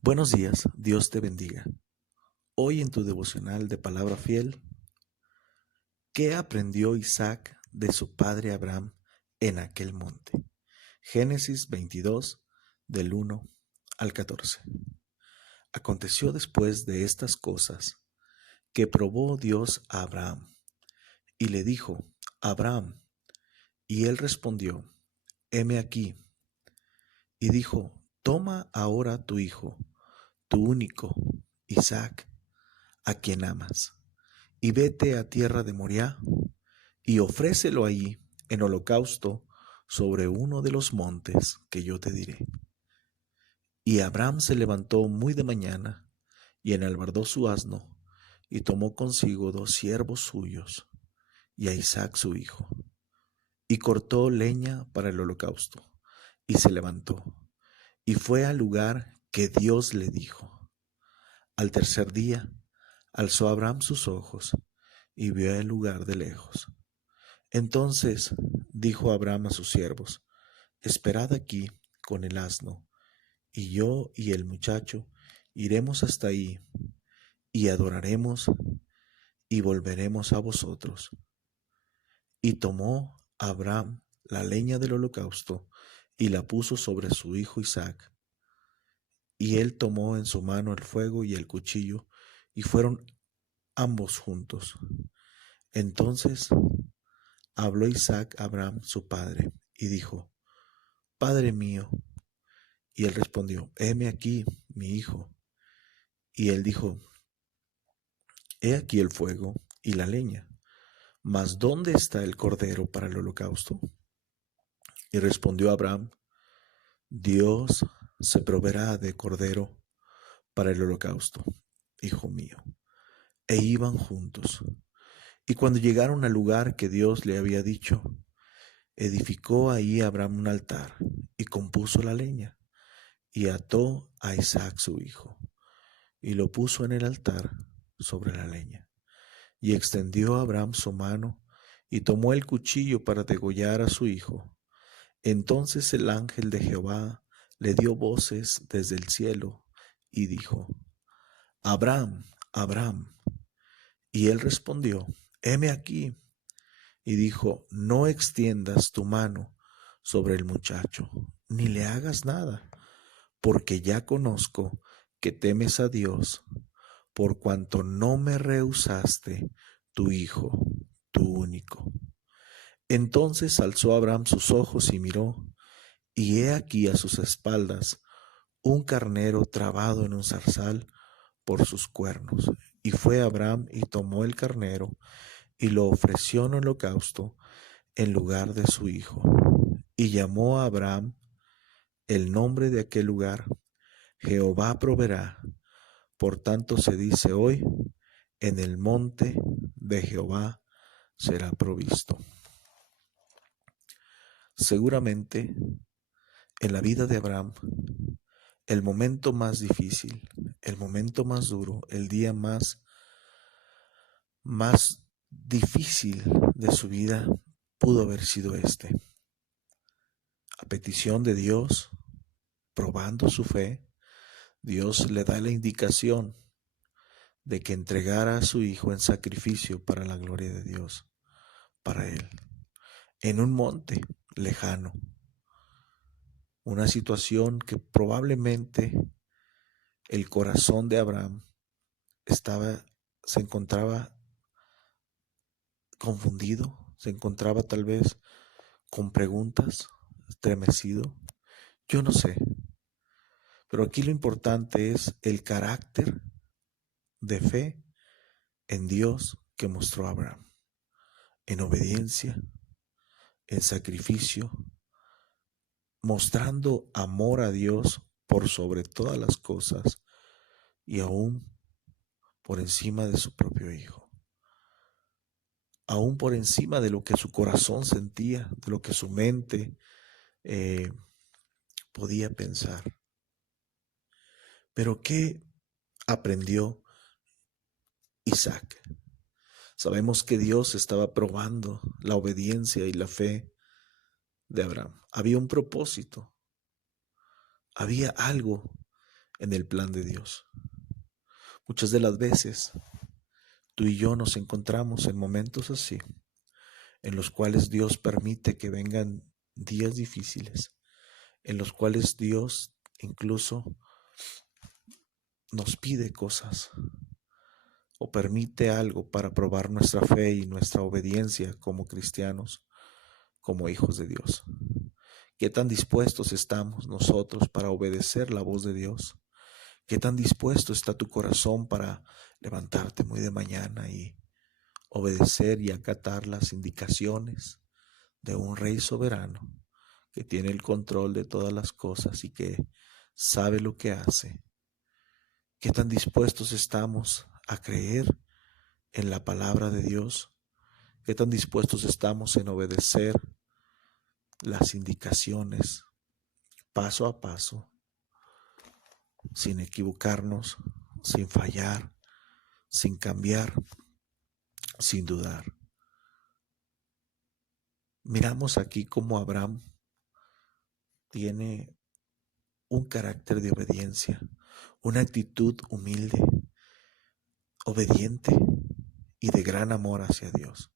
Buenos días, Dios te bendiga. Hoy en tu devocional de Palabra Fiel, ¿qué aprendió Isaac de su padre Abraham en aquel monte? Génesis 22, del 1 al 14. Aconteció después de estas cosas que probó Dios a Abraham y le dijo: Abraham, y él respondió: heme aquí. Y dijo: toma ahora tu hijo, tu único, Isaac, a quien amas, y vete a tierra de Moriah, y ofrécelo allí en holocausto sobre uno de los montes que yo te diré. Y Abraham se levantó muy de mañana, y enalbardó su asno, y tomó consigo 2 siervos suyos, y a Isaac su hijo, y cortó leña para el holocausto, y se levantó, y fue al lugar que Dios le dijo. Al tercer día, alzó Abraham sus ojos, y vio el lugar de lejos. Entonces dijo Abraham a sus siervos: esperad aquí con el asno, y yo y el muchacho iremos hasta ahí, y adoraremos, y volveremos a vosotros. Y tomó Abraham la leña del holocausto, y la puso sobre su hijo Isaac. Y él tomó en su mano el fuego y el cuchillo, y fueron ambos juntos. Entonces habló Isaac a Abraham su padre, y dijo: Padre mío. Y él respondió: heme aquí, mi hijo. Y él dijo: he aquí el fuego y la leña, mas ¿dónde está el cordero para el holocausto? Y respondió Abraham: Dios se proveerá de cordero para el holocausto, hijo mío. E iban juntos. Y cuando llegaron al lugar que Dios le había dicho, edificó ahí Abraham un altar, y compuso la leña, y ató a Isaac su hijo, y lo puso en el altar sobre la leña. Y extendió Abraham su mano, y tomó el cuchillo para degollar a su hijo. Entonces el ángel de Jehová le dio voces desde el cielo, y dijo: Abraham, Abraham. Y él respondió: heme aquí. Y dijo: no extiendas tu mano sobre el muchacho, ni le hagas nada, porque ya conozco que temes a Dios, por cuanto no me rehusaste tu hijo, tu único. Entonces alzó Abraham sus ojos y miró, y he aquí a sus espaldas un carnero trabado en un zarzal por sus cuernos. Y fue Abraham y tomó el carnero y lo ofreció en holocausto en lugar de su hijo. Y llamó a Abraham el nombre de aquel lugar: Jehová proveerá. Por tanto se dice hoy: en el monte de Jehová será provisto. Seguramente en la vida de Abraham, el momento más difícil, el momento más duro, el día más difícil de su vida pudo haber sido este. A petición de Dios, probando su fe, Dios le da la indicación de que entregara a su hijo en sacrificio para la gloria de Dios, para él, en un monte lejano. Una situación que probablemente el corazón de Abraham se encontraba confundido, se encontraba tal vez con preguntas, estremecido. Yo no sé, pero aquí lo importante es el carácter de fe en Dios que mostró Abraham, en obediencia, en sacrificio, mostrando amor a Dios por sobre todas las cosas y aún por encima de su propio hijo, aún por encima de lo que su corazón sentía, de lo que su mente podía pensar. Pero ¿qué aprendió Isaac? Sabemos que Dios estaba probando la obediencia y la fe de Abraham. Había un propósito, había algo en el plan de Dios. Muchas de las veces tú y yo nos encontramos en momentos así, en los cuales Dios permite que vengan días difíciles, en los cuales Dios incluso nos pide cosas o permite algo para probar nuestra fe y nuestra obediencia como cristianos, como hijos de Dios. ¿Qué tan dispuestos estamos nosotros para obedecer la voz de Dios? ¿Qué tan dispuesto está tu corazón para levantarte muy de mañana y obedecer y acatar las indicaciones de un Rey soberano que tiene el control de todas las cosas y que sabe lo que hace? ¿Qué tan dispuestos estamos a creer en la palabra de Dios? ¿Qué tan dispuestos estamos en obedecer las indicaciones paso a paso, sin equivocarnos, sin fallar, sin cambiar, sin dudar? Miramos aquí cómo Abraham tiene un carácter de obediencia, una actitud humilde, obediente y de gran amor hacia Dios.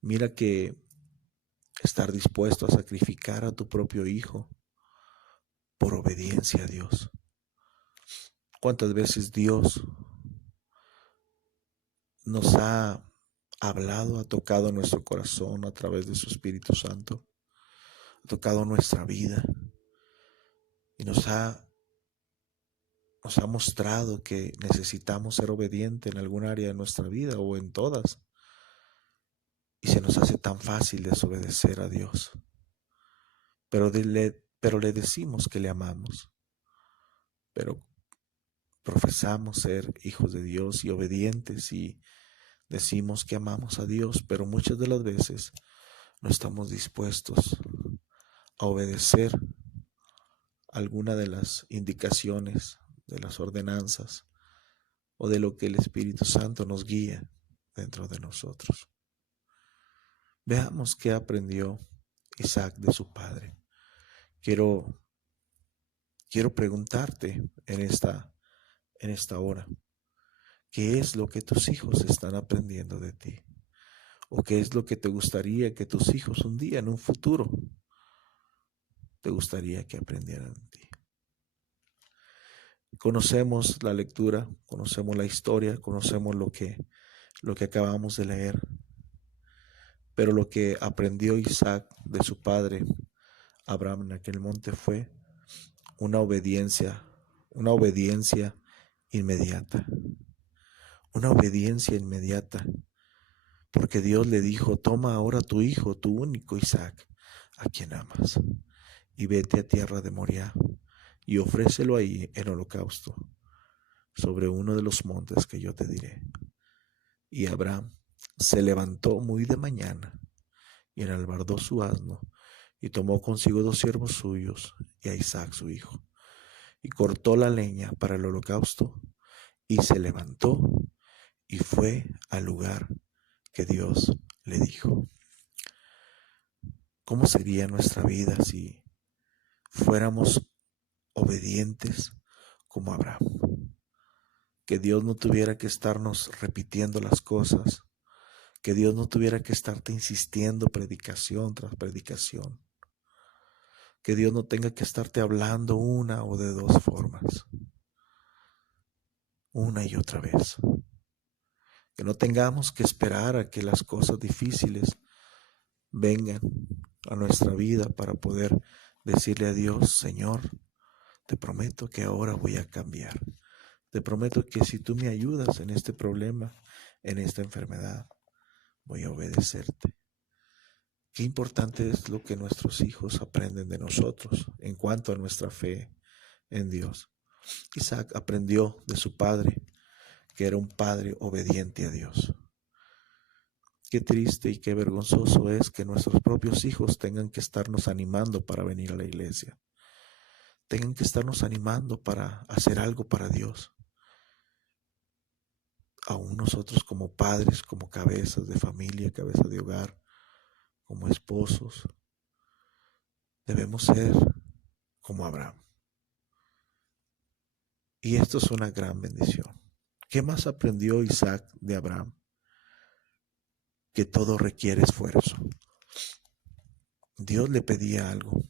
Mira que estar dispuesto a sacrificar a tu propio hijo por obediencia a Dios. ¿Cuántas veces Dios nos ha hablado, ha tocado nuestro corazón a través de su Espíritu Santo, ha tocado nuestra vida y nos ha mostrado que necesitamos ser obedientes en algún área de nuestra vida o en todas? Y se nos hace tan fácil desobedecer a Dios. Pero le decimos que le amamos. Pero profesamos ser hijos de Dios y obedientes y decimos que amamos a Dios, pero muchas de las veces no estamos dispuestos a obedecer alguna de las indicaciones, de las ordenanzas o de lo que el Espíritu Santo nos guía dentro de nosotros. Veamos qué aprendió Isaac de su padre. Quiero preguntarte en esta hora, ¿qué es lo que tus hijos están aprendiendo de ti? ¿O qué es lo que te gustaría que tus hijos un día, en un futuro, te gustaría que aprendieran de ti? Conocemos la lectura, conocemos la historia, conocemos lo que acabamos de leer, pero lo que aprendió Isaac de su padre Abraham en aquel monte fue una obediencia inmediata, porque Dios le dijo: toma ahora tu hijo, tu único Isaac, a quien amas, y vete a tierra de Moriah y ofrécelo ahí en holocausto sobre uno de los montes que yo te diré. Y Abraham se levantó muy de mañana y enalbardó su asno y tomó consigo 2 siervos suyos y a Isaac su hijo, y cortó la leña para el holocausto y se levantó y fue al lugar que Dios le dijo. ¿Cómo sería nuestra vida si fuéramos obedientes como Abraham? Que Dios no tuviera que estarnos repitiendo las cosas, que Dios no tuviera que estarte insistiendo predicación tras predicación, que Dios no tenga que estarte hablando una o de 2 formas, una y otra vez. Que no tengamos que esperar a que las cosas difíciles vengan a nuestra vida para poder decirle a Dios: Señor, te prometo que ahora voy a cambiar. Te prometo que si tú me ayudas en este problema, en esta enfermedad, voy a obedecerte. Qué importante es lo que nuestros hijos aprenden de nosotros en cuanto a nuestra fe en Dios. Isaac aprendió de su padre, que era un padre obediente a Dios. Qué triste y qué vergonzoso es que nuestros propios hijos tengan que estarnos animando para venir a la iglesia, tengan que estarnos animando para hacer algo para Dios. Aún nosotros como padres, como cabezas de familia, cabezas de hogar, como esposos, debemos ser como Abraham. Y esto es una gran bendición. ¿Qué más aprendió Isaac de Abraham? Que todo requiere esfuerzo. Dios le pedía algo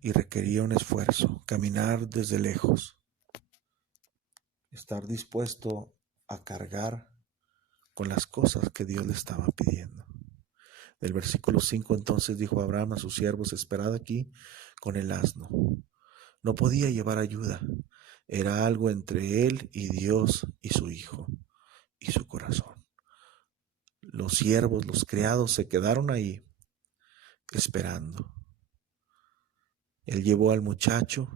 y requería un esfuerzo, caminar desde lejos, estar dispuesto a cargar con las cosas que Dios le estaba pidiendo. Del versículo 5 entonces dijo Abraham a sus siervos: esperad aquí con el asno. No podía llevar ayuda, era algo entre él y Dios y su hijo y su corazón. Los siervos, los criados se quedaron ahí esperando. Él llevó al muchacho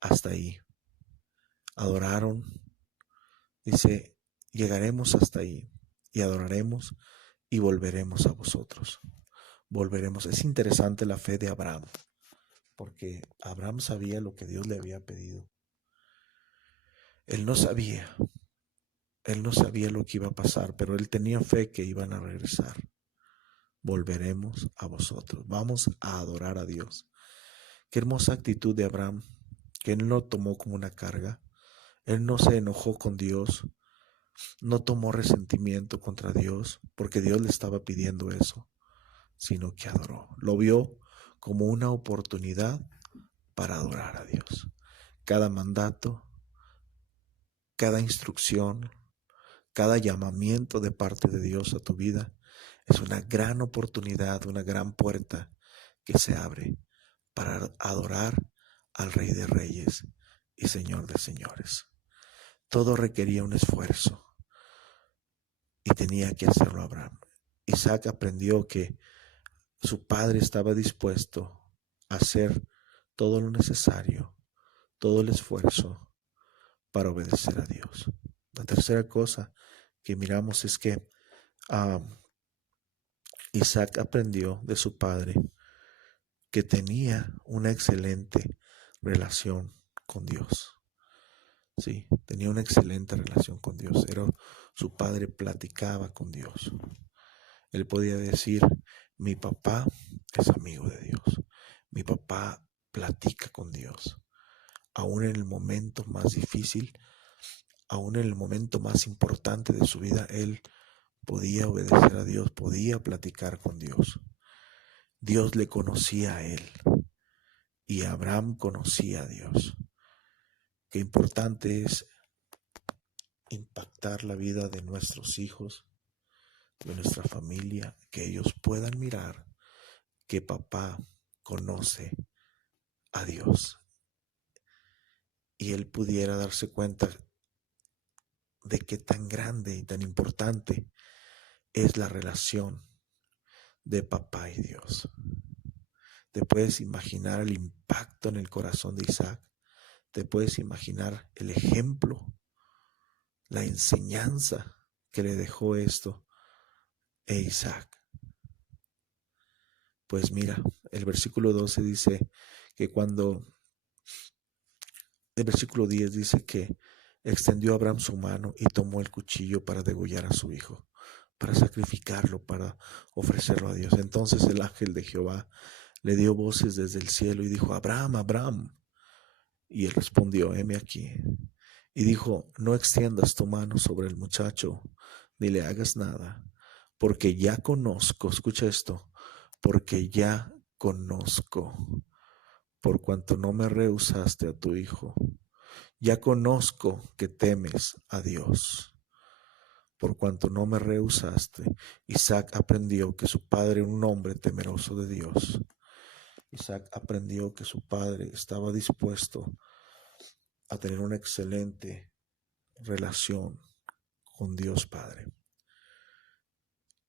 hasta ahí. Adoraron. Dice, llegaremos hasta ahí y adoraremos y volveremos a vosotros. Volveremos. Es interesante la fe de Abraham, porque Abraham sabía lo que Dios le había pedido. Él no sabía lo que iba a pasar, pero él tenía fe que iban a regresar. Volveremos a vosotros. Vamos a adorar a Dios. Qué hermosa actitud de Abraham, que él no tomó como una carga. Él no se enojó con Dios, no tomó resentimiento contra Dios, porque Dios le estaba pidiendo eso, sino que adoró. Lo vio como una oportunidad para adorar a Dios. Cada mandato, cada instrucción, cada llamamiento de parte de Dios a tu vida es una gran oportunidad, una gran puerta que se abre para adorar al Rey de Reyes y Señor de Señores. Todo requería un esfuerzo y tenía que hacerlo Abraham. Isaac aprendió que su padre estaba dispuesto a hacer todo lo necesario, todo el esfuerzo para obedecer a Dios. La tercera cosa que miramos es que Isaac aprendió de su padre que tenía una excelente relación con Dios. Sí, tenía una excelente relación con Dios. Su padre platicaba con Dios. Él podía decir, mi papá es amigo de Dios. Mi papá platica con Dios. Aún en el momento más difícil, aún en el momento más importante de su vida, él podía obedecer a Dios, podía platicar con Dios. Dios le conocía a él y Abraham conocía a Dios. Qué importante es impactar la vida de nuestros hijos, de nuestra familia, que ellos puedan mirar que papá conoce a Dios y él pudiera darse cuenta de qué tan grande y tan importante es la relación de papá y Dios. Te puedes imaginar el impacto en el corazón de Isaac, te puedes imaginar el ejemplo, la enseñanza que le dejó esto a Isaac. Pues mira, el versículo 12 dice que el versículo 10 dice que extendió Abraham su mano y tomó el cuchillo para degollar a su hijo, para sacrificarlo, para ofrecerlo a Dios. Entonces el ángel de Jehová le dio voces desde el cielo y dijo, Abraham, Abraham. Y él respondió, heme aquí. Y dijo, no extiendas tu mano sobre el muchacho, ni le hagas nada, porque ya conozco, escucha esto, porque ya conozco, por cuanto no me rehusaste a tu hijo. Ya conozco que temes a Dios, por cuanto no me rehusaste. Isaac aprendió que su padre era un hombre temeroso de Dios. Isaac aprendió que su padre estaba dispuesto a tener una excelente relación con Dios Padre.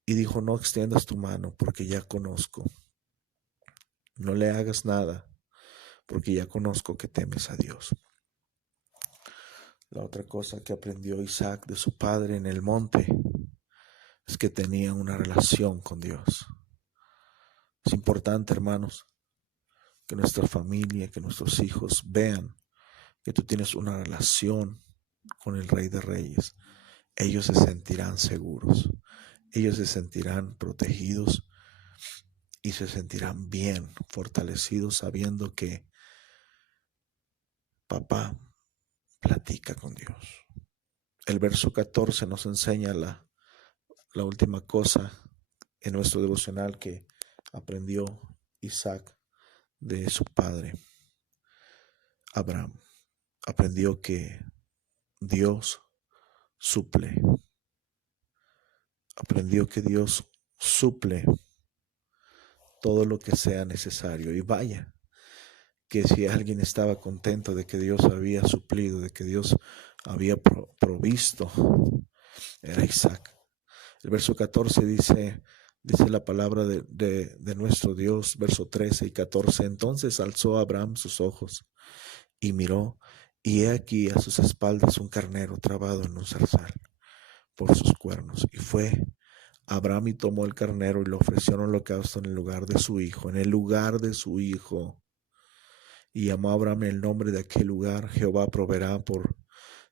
Y dijo, no extiendas tu mano porque ya conozco. No le hagas nada porque ya conozco que temes a Dios. La otra cosa que aprendió Isaac de su padre en el monte es que tenía una relación con Dios. Es importante, hermanos, que nuestra familia, que nuestros hijos vean que tú tienes una relación con el Rey de Reyes. Ellos se sentirán seguros, ellos se sentirán protegidos y se sentirán bien, fortalecidos, sabiendo que Papá, platica con Dios. El verso 14 nos enseña la última cosa en nuestro devocional que aprendió Isaac de su padre Abraham. Aprendió que Dios suple. Aprendió que Dios suple todo lo que sea necesario. Y vaya, que si alguien estaba contento de que Dios había suplido, de que Dios había provisto, era Isaac. El verso 14 dice la palabra de nuestro Dios, verso 13 y 14. Entonces alzó Abraham sus ojos y miró, y he aquí a sus espaldas un carnero trabado en un zarzal por sus cuernos. Y fue Abraham y tomó el carnero y lo ofreció en holocausto en el lugar de su hijo, en el lugar de su hijo. Y llamó a Abraham el nombre de aquel lugar, Jehová proveerá. Por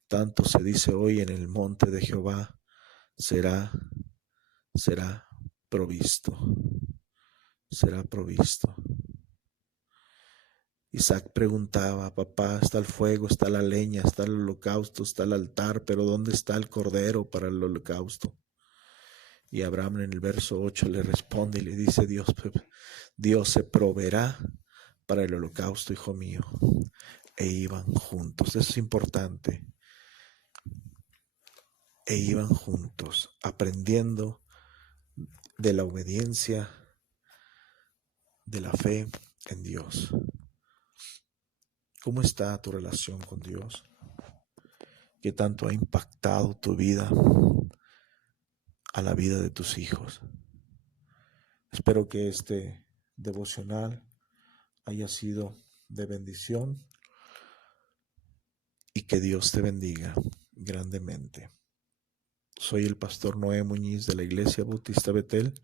tanto se dice hoy, en el monte de Jehová será provisto. Será provisto. Isaac preguntaba, papá, está el fuego, está la leña, está el holocausto, está el altar, pero ¿dónde está el cordero para el holocausto? Y Abraham en el verso 8 le responde y le dice, Dios se proveerá para el holocausto, hijo mío. E iban juntos. Eso es importante. E iban juntos, aprendiendo de la obediencia, de la fe en Dios. ¿Cómo está tu relación con Dios? ¿Qué tanto ha impactado tu vida a la vida de tus hijos? Espero que este devocional haya sido de bendición y que Dios te bendiga grandemente. Soy el pastor Noé Muñiz de la Iglesia Bautista Betel